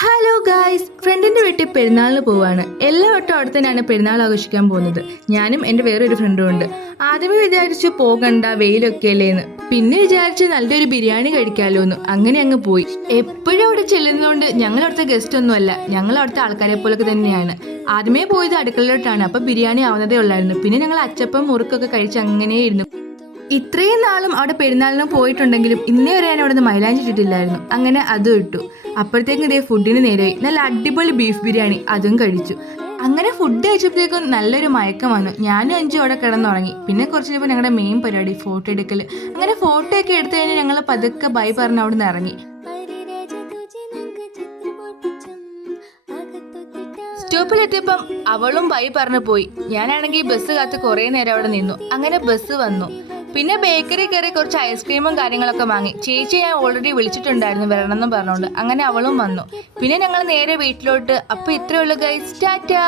Hello guys, ഫ്രണ്ടിന്റെ വീട്ടിൽ പെരുന്നാളിന് പോവാണ്. എല്ലാ വട്ടം അവിടെ തന്നെയാണ് പെരുന്നാൾ ആഘോഷിക്കാൻ പോകുന്നത്. ഞാനും എൻ്റെ വേറൊരു ഫ്രണ്ടും ഉണ്ട്. ആദ്യമേ വിചാരിച്ചു പോകണ്ട, വെയിലൊക്കെ അല്ലേന്ന്. പിന്നെ വിചാരിച്ച് നല്ലൊരു ബിരിയാണി കഴിക്കാമല്ലോ എന്ന്. അങ്ങനെ അങ്ങ് പോയി. എപ്പോഴും അവിടെ ചെല്ലുന്നതുകൊണ്ട് ഞങ്ങൾ അവിടുത്തെ ഗസ്റ്റ് ഒന്നുമല്ല, ഞങ്ങൾ അവിടുത്തെ ആൾക്കാരെ പോലൊക്കെ തന്നെയാണ്. ആദ്യമേ പോയത് അടുക്കളയിലോട്ടാണ്. അപ്പൊ ബിരിയാണി ആവുന്നതേ ഉള്ളായിരുന്നു. പിന്നെ ഞങ്ങൾ അച്ചപ്പം മുറുക്കൊക്കെ കഴിച്ച് അങ്ങനെ ഇരുന്നു. ഇത്രയും നാളും അവിടെ പെരുന്നാളിന് പോയിട്ടുണ്ടെങ്കിലും ഇന്നേ വരെ ഞാൻ അവിടെ നിന്ന് മൈലാഞ്ചി ഇട്ടിട്ടില്ലായിരുന്നു. അങ്ങനെ അതും ഇട്ടു. അപ്പോഴത്തേക്കും ഇതേ ഫുഡിന് നേരെയായി. നല്ല അടിപൊളി ബീഫ് ബിരിയാണി അതും കഴിച്ചു. അങ്ങനെ ഫുഡ് കഴിച്ചപ്പോഴത്തേക്കും നല്ലൊരു മയക്കം വന്നു. ഞാനും അഞ്ചും അവിടെ കിടന്നുറങ്ങി. പിന്നെ കുറച്ച് കഴിഞ്ഞപ്പോൾ ഞങ്ങളുടെ മെയിൻ പരിപാടി ഫോട്ടോ എടുക്കൽ. അങ്ങനെ ഫോട്ടോ ഒക്കെ എടുത്തു കഴിഞ്ഞാൽ ഞങ്ങൾ പതുക്കെ ബൈ പറഞ്ഞ് അവിടെ നിന്ന് ഇറങ്ങി. സ്റ്റോപ്പിലെത്തിയപ്പം അവളും ബൈ പറഞ്ഞു പോയി. ഞാനാണെങ്കിൽ ബസ് കാത്ത് കുറേ നേരം അവിടെ നിന്നു. അങ്ങനെ ബസ് വന്നു. പിന്നെ ബേക്കറി കയറി കുറച്ച് ഐസ്ക്രീമും കാര്യങ്ങളൊക്കെ വാങ്ങി. ചേച്ചി ഞാൻ ഓൾറെഡി വിളിച്ചിട്ടുണ്ടായിരുന്നു വരണമെന്നും പറഞ്ഞുകൊണ്ട്. അങ്ങനെ അവളും വന്നു. പിന്നെ ഞങ്ങൾ നേരെ വീട്ടിലോട്ട്. അപ്പോൾ ഇത്രയേ ഉള്ളൂ ഗൈസ്, ടാറ്റാ.